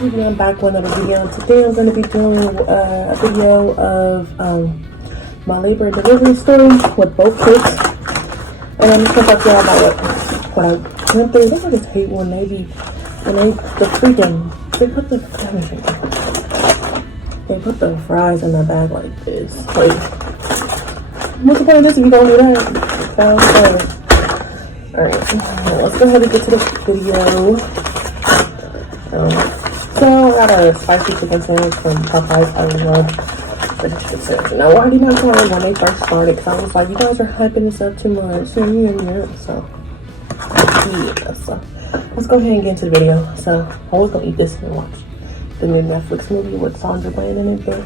TV, I'm back with another video. Today I'm going to be doing a video of my labor and delivery story with both kids. And I'm just going to talk to y'all about what I went through. I just hate when they put the fries in the bag like this. Like, what's the point of this if you don't do that? Alright, let's go ahead and get to the video. So I got a spicy chicken sandwich from Popeyes. I love the chicken sandwich. Now, why did I try it when they first started? Because I was like, you guys are hyping this up too much. So let's go ahead and get into the video. So I was gonna eat this and watch the new Netflix movie with Sandra Bland in it, but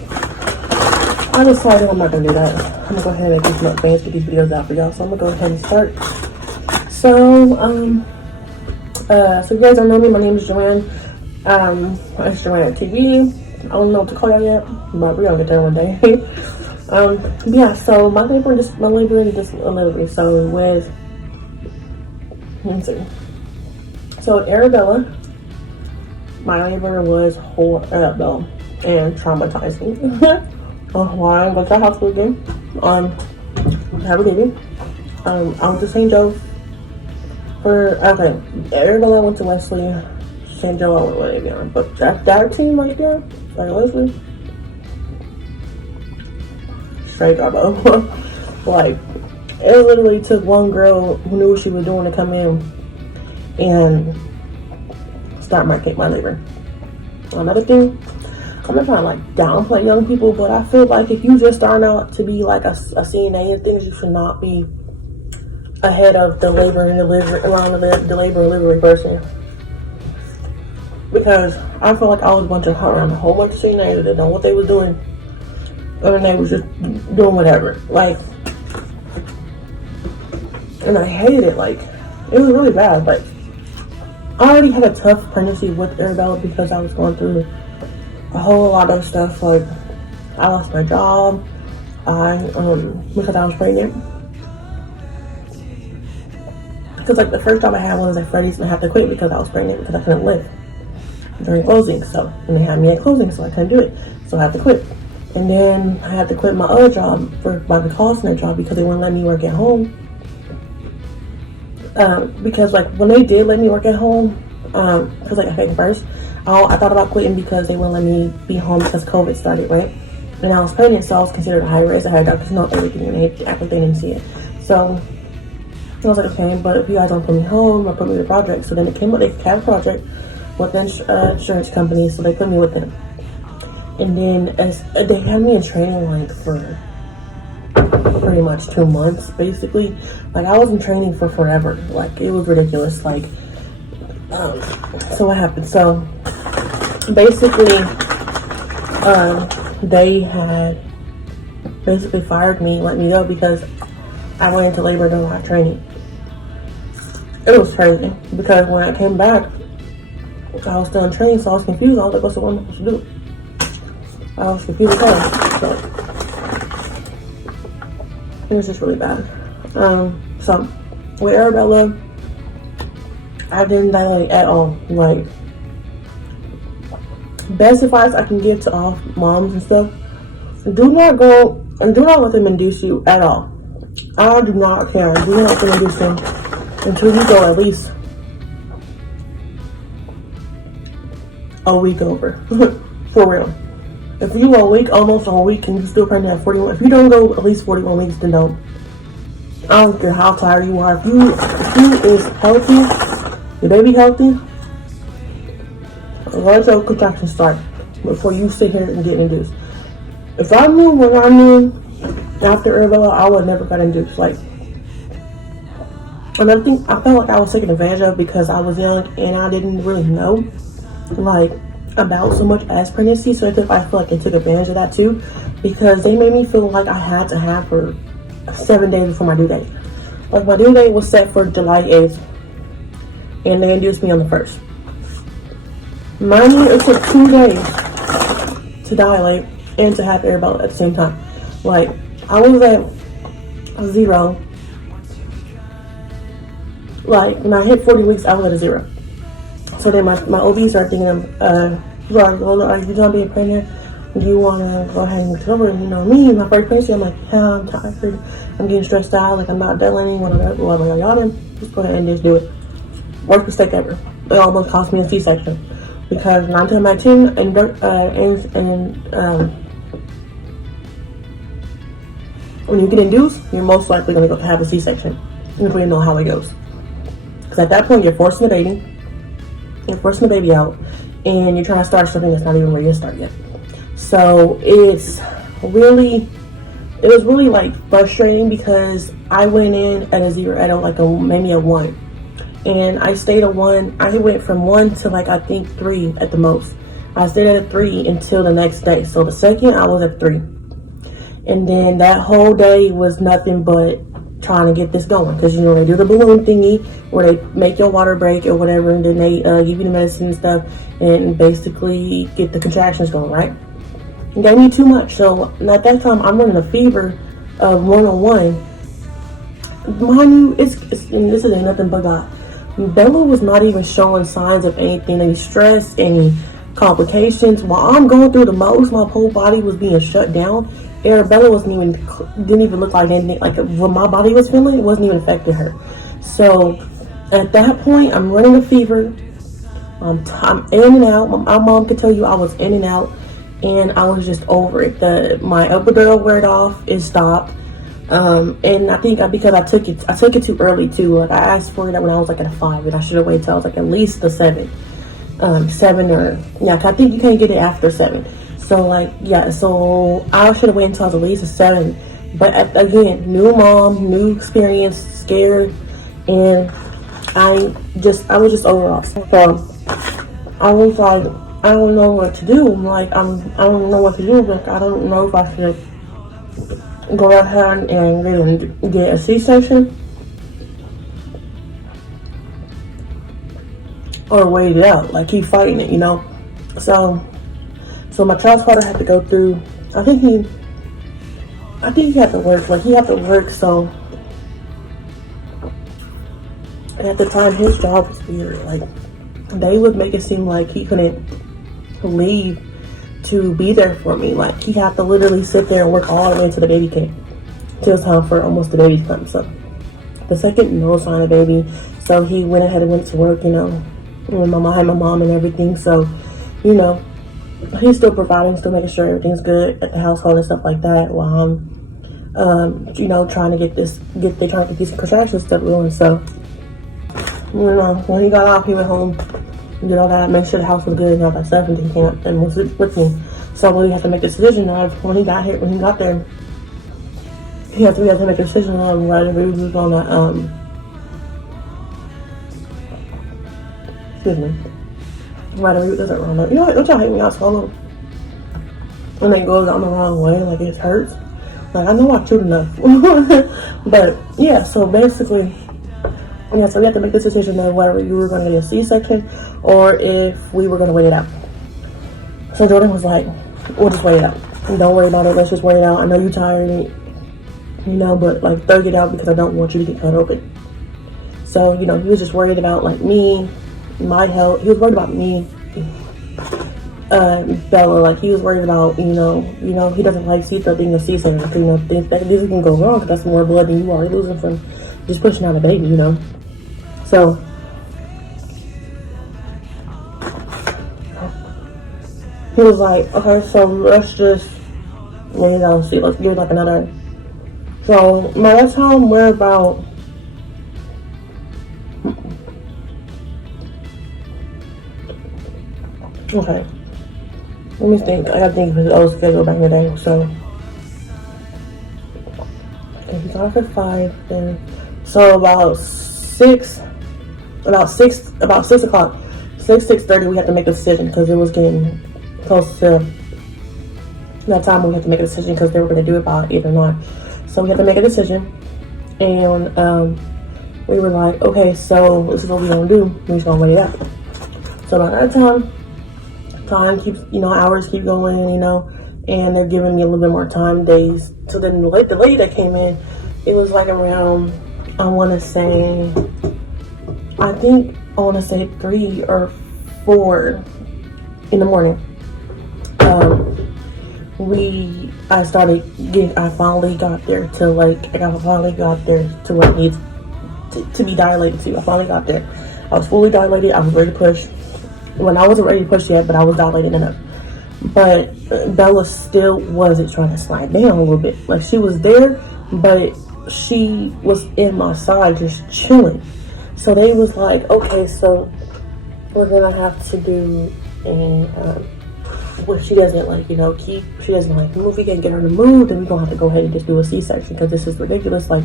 I decided I'm not gonna do that. I'm gonna go ahead and get some mukbangs, get these videos out for y'all. So I'm gonna go ahead and start. So you guys don't know me. My name is Joanne. It's therealjoannatv. I don't know what to call y'all yet, but we're gonna get there one day. Yeah. So my labor and delivery. So with So with Arabella, my labor was horrible and traumatizing. Why I'm going to the hospital again? Have a baby. I went to St. Joe Arabella went to Wesley. St. Joe, I went with again. But that team right there, like Wesley, straight garbo. Like, it literally took one girl who knew what she was doing to come in and start my labor. Another thing, I'm not trying to like downplay young people, but I feel like if you just starting out to be like a CNA and things, you should not be ahead of the labor and delivery person. Because I feel like I was around a whole bunch of CNAs that didn't know what they were doing, and they was just doing whatever. Like, and I hated it. Like, it was really bad. Like, I already had a tough pregnancy with Arabella because I was going through a whole lot of stuff. Like, I lost my job. Because I was pregnant. Because like the first job I had was at Freddy's, and I had to quit because I was pregnant because I couldn't live during closing. And they had me at closing, so I couldn't do it. So I had to quit. And then I had to quit my other job for my call center job because they wouldn't let me work at home. Because like when they did let me work at home, because like at first, I thought about quitting because they wouldn't let me be home because COVID started, right? And I was pregnant, so I was considered a high risk. I had doctors know everything, and they act like they didn't see it. So I was like, okay, but if you guys don't put me home or put me with a project, so then it came up, they had a project with an insurance company, so they put me with them. And then they had me in training like for pretty much 2 months, basically. Like, I was in training for forever. Like, it was ridiculous. Like, so what happened? So basically, they had basically fired me, let me go because I went into labor during my training. It was crazy because when I came back, I was still in training, so I was confused. I was like, what's the one I'm supposed to do? I was confused as hell. So it was just really bad. So with Arabella, I didn't dilate at all. Like, best advice I can give to all moms and stuff: do not go and do not let them induce you at all. I do not care. Do not let them induce them until you go at least a week over. For real. If you go a week, almost a whole week, and you're still pregnant at 41, if you don't go at least 41 weeks, then don't. I don't care how tired you are. If you is healthy, your baby healthy, let your contractions start before you sit here and get induced. If I knew what I knew after Arabella, I would never got induced. Like, another thing, I felt like I was taken advantage of because I was young and I didn't really know like about so much as pregnancy. So I feel like they took advantage of that too, because they made me feel like I had to have her 7 days before my due date. Like, my due date was set for July 8th, and they induced me on the 1st. Mind you, it took 2 days to dilate and to have Arabella at the same time. Like, I was at 0. Like, when I hit 40 weeks, I was at a 0. So then my OB started thinking of So I go, like, you done being pregnant? Do you want to go ahead and move over? And you know me, my first pregnancy, I'm like, yeah, I'm tired. I'm getting stressed out. Like, I'm not dealing. Y'all done. Just go ahead and just do it. Worst mistake ever. It almost cost me a C-section. Because 9 times out of 10, when you get induced, you're most likely going to have a C-section. If we know how it goes. Because at that point, you're forcing the baby. You're forcing the baby out. And you're trying to start something that's not even ready to start yet. So it was really like frustrating because I went in at a 0, maybe a 1. And I stayed at 1. I went from 1 to like, I think 3 at the most. I stayed at a 3 until the next day. So the second I was at 3. And then that whole day was nothing but trying to get this going. Because, you know, they do the balloon thingy where they make your water break or whatever. And then they give you the medicine and stuff. And basically get the contractions going, right? It gave me too much. So at that time, I'm running a fever of 101. Mind you, and this isn't nothing but God. Bella was not even showing signs of anything, any stress, any complications. While I'm going through the most, my whole body was being shut down. Arabella didn't even look like anything. Like what my body was feeling, it wasn't even affecting her. So at that point, I'm running a fever. I'm in and out. My mom could tell you I was in and out, and I was just over it. My epidural wore off. It stopped. And I think because I took it too early too. Like I asked for it when I was like at a 5, and I should have waited till I was like at least a 7. 7 or yeah, 'cause I think you can't get it after 7. So like yeah, so I should have waited until I was at least a 7. But again, new mom, new experience, scared, and I was just overall. So I was like, I don't know what to do. Like I don't know what to do. Like I don't know if I should go ahead and get a C-section or wait it out, like keep fighting it, you know. So my child's father had to go through. I think he had to work. Like he had to work. So at the time, his job was weird. Like they would make it seem like he couldn't leave to be there for me. Like he had to literally sit there and work all the way until the baby came. Till it's time for almost the baby to come. So the second, no sign of baby. So he went ahead and went to work, you know. And I had my mom and everything. So, you know, he's still providing, still making sure everything's good at the household and stuff like that. While I'm, you know, trying to get these contractions stuff going. So, you know, when he got off, he went home, did all that, make sure the house was good and all that stuff, and then he came up and was with me. So we had to make a decision of when he got there, we had to make a decision on whether we was gonna whether we was wrong. You know what? Don't y'all hate me out swallow? And it goes down the wrong way, like it hurts. Like I know I chewed enough. But yeah, so basically, yeah, so we had to make this decision of whether we were gonna get a C-section or if we were gonna wait it out. So Jordan was like, we'll just wait it out. Don't worry about it, let's just wait it out. I know you're tired, you know, but like thug it out because I don't want you to get cut open. So, you know, he was just worried about like me, my health. He was worried about me, Bella. Like he was worried about, you know, he doesn't like Cetha being a C-section. You know, these can go wrong because that's more blood than you are losing from just pushing out a baby, you know. So he was like, okay, so let's just wait it out and see. Let's give it like another. So by that time we're about okay. Let me think. I gotta think because I was scheduled back in the day. So okay, he got off at 5, then so about 6 o'clock, 6:30 we had to make a decision because it was getting close to that time when we had to make a decision because they were going to do it by 8 or 9. So we had to make a decision, and we were like, okay, so this is what we're going to do. We're just going to wait it out. So by that time keeps, you know, hours keep going, you know, and they're giving me a little bit more time, days. So then the lady that came in, it was like around, I want to say 3 or 4 in the morning, I finally got there to like, I finally got there to what needs to be dilated to. I finally got there. I was fully dilated. I was ready to push. When I wasn't ready to push yet, but I was dilated enough. But Bella still wasn't trying to slide down a little bit. Like, she was there, but she was in my side just chilling. So they was like, okay, so we're gonna have to do a where she doesn't like, you know, she doesn't like move. We can't get her to move, then we're gonna have to go ahead and just do a C-section because this is ridiculous. Like,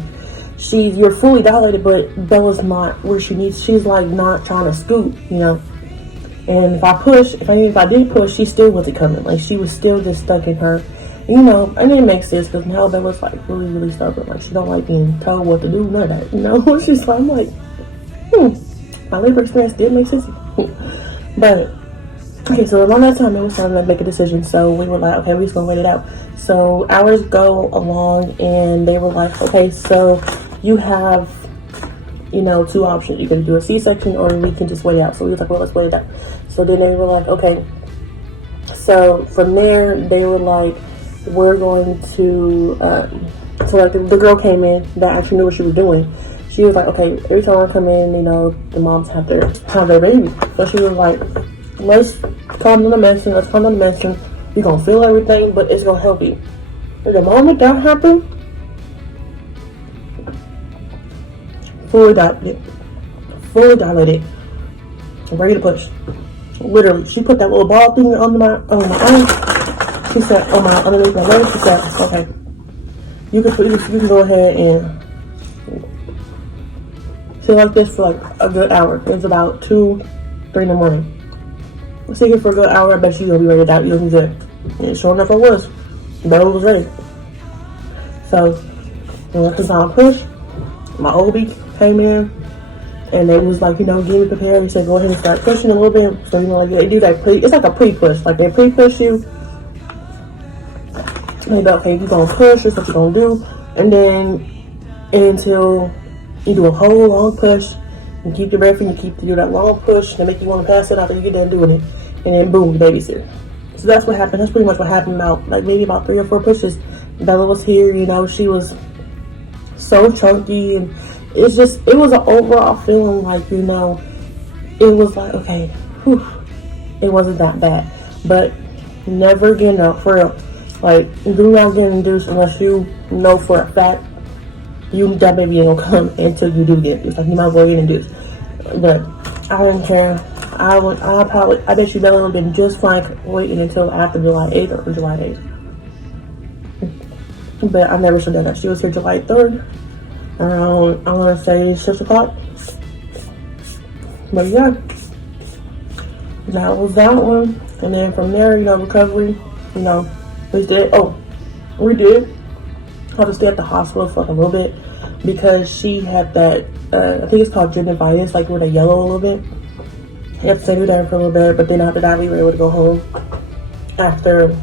you're fully dilated, but Bella's not where she needs. She's like not trying to scoot, you know. And if I did push, she still wasn't coming. Like, she was still just stuck in her, you know. And it makes sense because now Bella's like really, really stubborn. Like, she don't like being told what to do, none of that, you know. She's like, I'm like, my labor experience did make sense. But okay, so around that time it was time to make a decision. So we were like, okay, we're just gonna wait it out. So hours go along and they were like, okay, so you have, you know, two options. You can do a C-section or we can just wait it out. So we were like, well, let's wait it out. So then they were like, okay. So from there they were like, we're going to so like the girl came in that actually knew what she was doing. She was like, okay, every time I come in, you know, the moms have their baby. So she was like, let's calm down the medicine. We're gonna feel everything, but it's gonna help you. And the moment that happened, fully dilated, ready to push. Literally, she put that little ball thing on my arm. She said, underneath my leg. She said, okay, you can go ahead and sit like this for like a good hour. It was about 2-3 in the morning. Sit here for a good hour. I bet you're gonna be ready to out. You're looking good. And sure enough, I was. Bella was ready. So, when the time push, my OB came in and they was like, you know, get me prepared. He said, go ahead and start pushing a little bit. So, you know, like they do that it's like a pre-push. Like they pre-push you. They go, okay, you're gonna push, this is what you're gonna do. And then until you do a whole long push, you keep your breath and you do that long push, and make you want to pass it after you get done doing it. And then boom, the baby's here. So that's what happened. That's pretty much what happened maybe about 3 or 4 pushes. Bella was here, you know, she was so chunky, and it was an overall feeling like, you know, it was like, okay, whew, it wasn't that bad. But never getting up, for real. Like, do not get induced unless you know for a fact that baby ain't gonna come until you do get induced. Like, you might as well get induced. But I didn't care. I bet you Bella would have been just fine waiting until after July 8th or July 8th. But I never should have done that. She was here July 3rd. Around, I want to say 6 o'clock. But yeah, that was that one. And then from there, you know, recovery, you know, we did have to stay at the hospital for like a little bit because she had that, I think it's called gingivitis, like where they yellow a little bit. You have to stay there for a little bit, but then after that, we were able to go home. After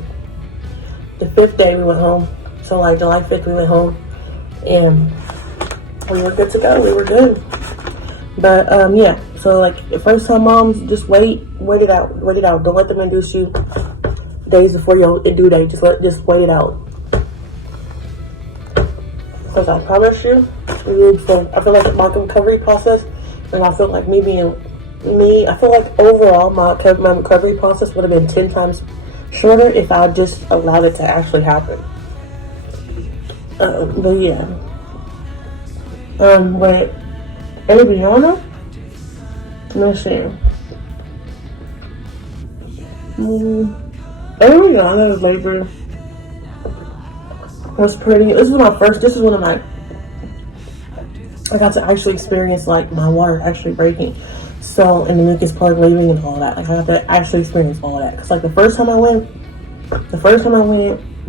the 5th day, we went home. So like July 5th, we went home and we were good to go. We were good. But yeah, so like the first time moms, just wait it out. Don't let them induce you days before your due date. Just wait it out. Because I promise you, I feel like my recovery process, and I feel like I feel like overall my recovery process would have been 10 times shorter if I just allowed it to actually happen. But yeah. But Adriana, let's see. Adriana's labor was pretty. This is one of my, I got to actually experience like my water actually breaking. So, and the mucus plug leaving and all that. Like, I got to actually experience all that. Cause like the first time I went,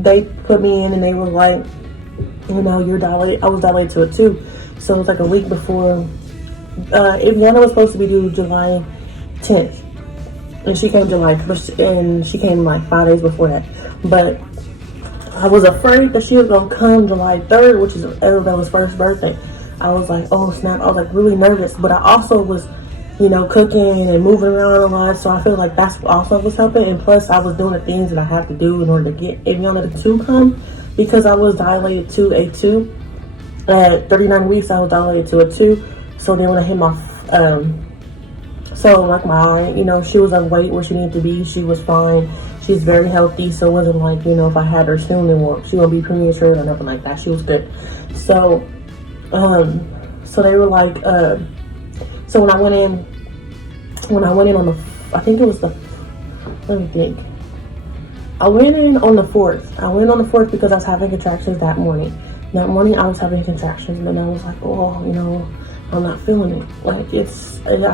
they put me in and they were like, you know, you're dilated. I was dilated to it too. So it was like a week before. Adriana was supposed to be due July 10th. And she came like 5 days before that. But I was afraid that she was gonna come July 3rd, which is Arabella's first birthday. I was like, oh snap. I was like really nervous. But I also was you know, cooking and moving around a lot. So I feel like that's also was helping. And plus, I was doing the things that I had to do in order to get Aviana to come, because I was dilated to a 2. At 39 weeks, I was dilated to a 2. So then when I hit my, so like my, you know, she was at weight where she needed to be. She was fine. She's very healthy. So it wasn't like, you know, if I had her soon, then she won't be premature or nothing like that. She was good. So, so they were like, so when I went in on the, I think it was the, let me think. I went in on the 4th. I went on the 4th because I was having contractions that morning. That morning I was having contractions, and then I was like, oh, you know, I'm not feeling it. Like I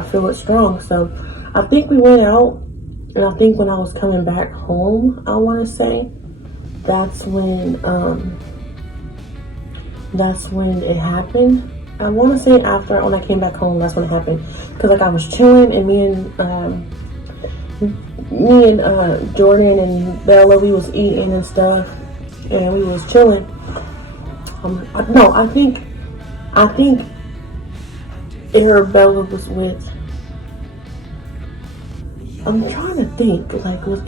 feel it strong. So I think we went out, and I think when I was coming back home, I want to say, that's when it happened. I want to say after, when I came back home, that's when it happened. Because like I was chilling, and me and Jordan and Bella, we was eating and stuff, and we was chilling. I think Arabella was with. I'm trying to think. Like, was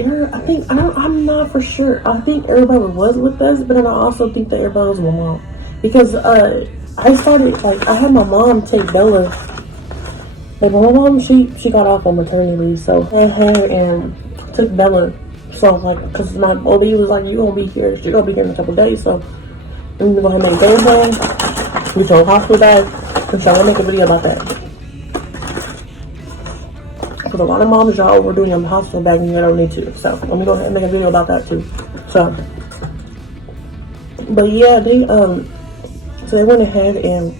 I'm not for sure. I think Arabella was with us, but then I also think that Arabella was with my mom, because I started, like, I had my mom take Bella. Like, my mom, she got off on maternity leave, so I had her and took Bella. So, like, because my OB was like, you gonna be here, she gonna be here in a couple days, so I'm gonna go ahead and make go home, get your hospital bag, and so I'm gonna make a video about that. Because a lot of moms, y'all, were doing your hospital bag and you don't need to. So let me go ahead and make a video about that too. So, but yeah, so they went ahead and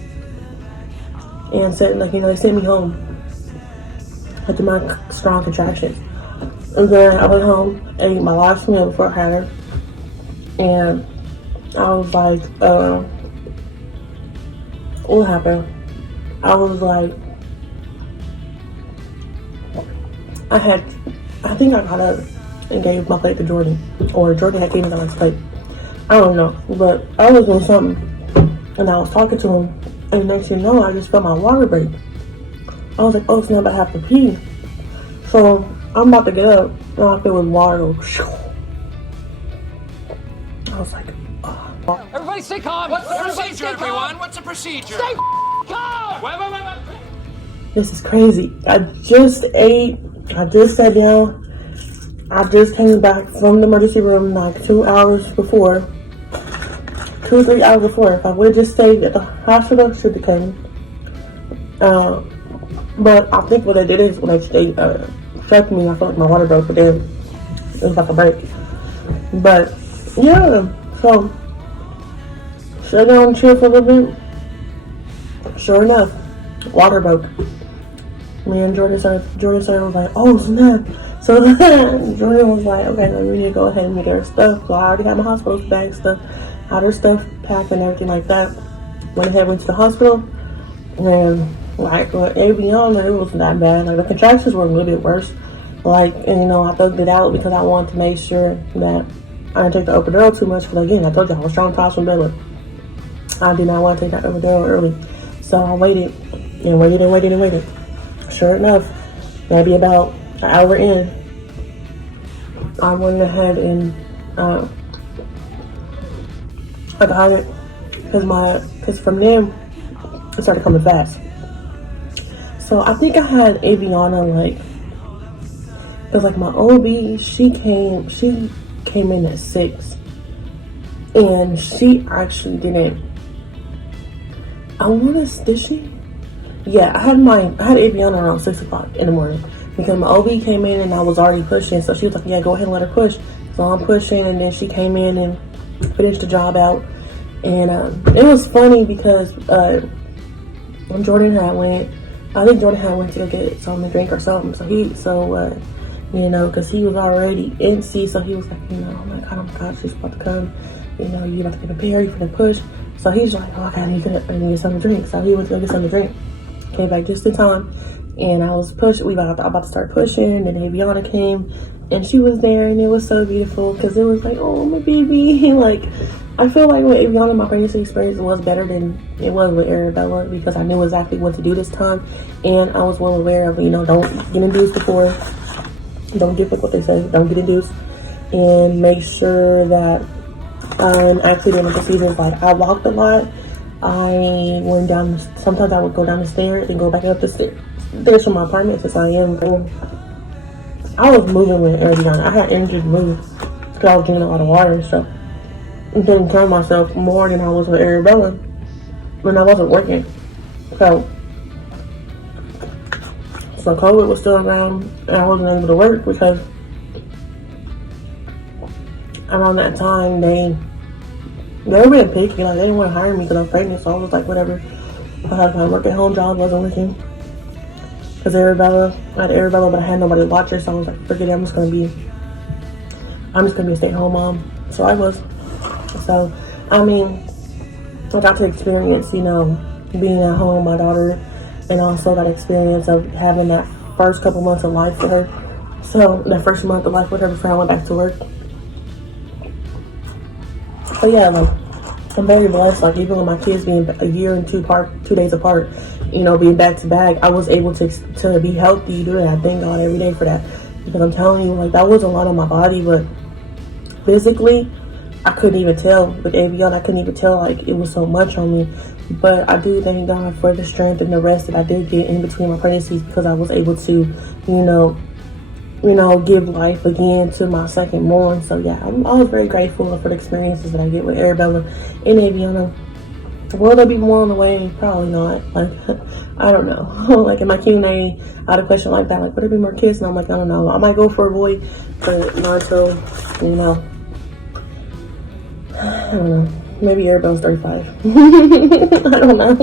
said, like, you know, they sent me home after my strong contractions. And then I went home, ate my last meal before I had her, and I was like, what happened? I was like, I think I got up and gave my plate to Jordan, or Jordan had given me my plate. I don't know, but I was doing something, and I was talking to him, and next thing you know, I just felt my water break. I was like, oh, it's not about to have to pee. So I'm about to get up, and I feel with water go, I was like, everybody stay calm. What's the procedure, everyone? What's the procedure? Stay calm! Wait. This is crazy. I just ate. I just sat down. I just came back from the emergency room like 2 hours before. 2 or 3 hours before. If I would have just stayed at the hospital, should have came. But I think what they did is when they checked me, I felt like my water broke, but then it was like a break. But yeah, so shut down and chill for a little bit. Sure enough, water broke. Me and Jordan was like, oh snap. So Jordan was like, okay, then we need to go ahead and get her stuff. So I already had my hospital bag stuff, had her stuff packed and everything like that. Went to the hospital, and like with Aviana, it wasn't that bad. Like the contractions were a little bit worse. Like, and you know, I thugged it out because I wanted to make sure that I didn't take the epidural too much. Because again, I told you I was traumatized from Bella. I did not want to take that epidural early, so I waited and waited. Sure enough, maybe about an hour in, I went ahead and I got it because from then it started coming fast. So I think I had Aviana like, because like my OB, she came in at 6, and she actually didn't. Did she? Yeah, I had Aviana around 6 o'clock in the morning because my OB came in and I was already pushing. So she was like, yeah, go ahead and let her push. So I'm pushing, and then she came in and finished the job out. And it was funny because Jordan had went to go get something to drink or something. You know, because he was already in C, so he was like, you know, oh my god, she's about to come. You know, you about to get prepared, you're gonna push. So he's like, oh, I need to get something to drink. So he went to go get something to drink. Came back just in time, and I was pushing. About to start pushing, and Aviana came, and she was there, and it was so beautiful because it was like, oh my baby, like I feel like with Aviana, my pregnancy experience was better than it was with Arabella because I knew exactly what to do this time, and I was well aware of, don't get induced before, don't get what they say, don't get induced, and make sure that I'm actually doing the procedures. Like, I walked a lot. I went down. Sometimes I would go down the stairs and go back up the stairs from my apartment since I am. I was moving with Ariana. I had energy to move because I was drinking a lot of water and stuff. I didn't turn myself more than I was with Arabella when I wasn't working. So COVID was still around and I wasn't able to work because around that time they were being picky. Like, they didn't want to hire me because I'm pregnant. So I was like, whatever. I had my work at home job, wasn't working because I had Arabella, but I had nobody to watch her. So I was like, forget it. I'm just gonna be a stay-at-home mom. So I was. So, I mean, I got to experience, being at home with my daughter, and also got experience of having that first couple months of life with her. So, that first month of life with her before I went back to work. But yeah, like, I'm very blessed. Like, even with my kids being a year and 2 days apart, being back to back, I was able to be healthy, do that. I thank God every day for that. Because I'm telling you, like, that was a lot on my body, but physically, I couldn't even tell with Avion. I couldn't even tell, like, it was so much on me. But I do thank God for the strength and the rest that I did get in between my pregnancies because I was able to, give life again to my second born. So yeah, I'm always very grateful for the experiences that I get with Arabella and Aviana. Will there be more on the way? Probably not. Like, I don't know. Like, in my Q&A, I had a question like that. Like, would there be more kids? And I'm like, I don't know. I might go for a boy, but not until, I don't know. Maybe Arabella's 35. I don't know.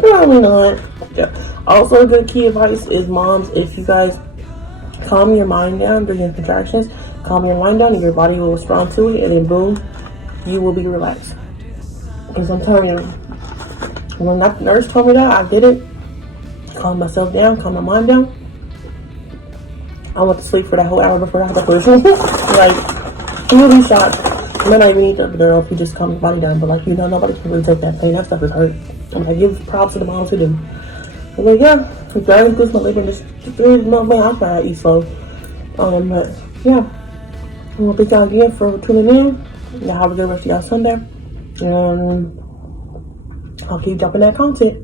Probably not. Yeah. Also, good key advice is, moms, if you guys calm your mind down during your contractions, calm your mind down and your body will respond to it, and then boom, you will be relaxed. Because I'm telling you, when that nurse told me that, I did it. Calm myself down, calm my mind down. I went to sleep for that whole hour before I had the person. Like, you'll be shocked. You might not even need the epidural if you just calm your body down. But, like, nobody can really take that pain. That stuff is hurt. And I give props to the moms who do. I'm like, yeah, if I include my labor, just 3 months, man, I'm trying to eat slow. But, yeah. I want to thank y'all again for tuning in. Y'all have a good rest of y'all Sunday. And I'll keep dropping that content.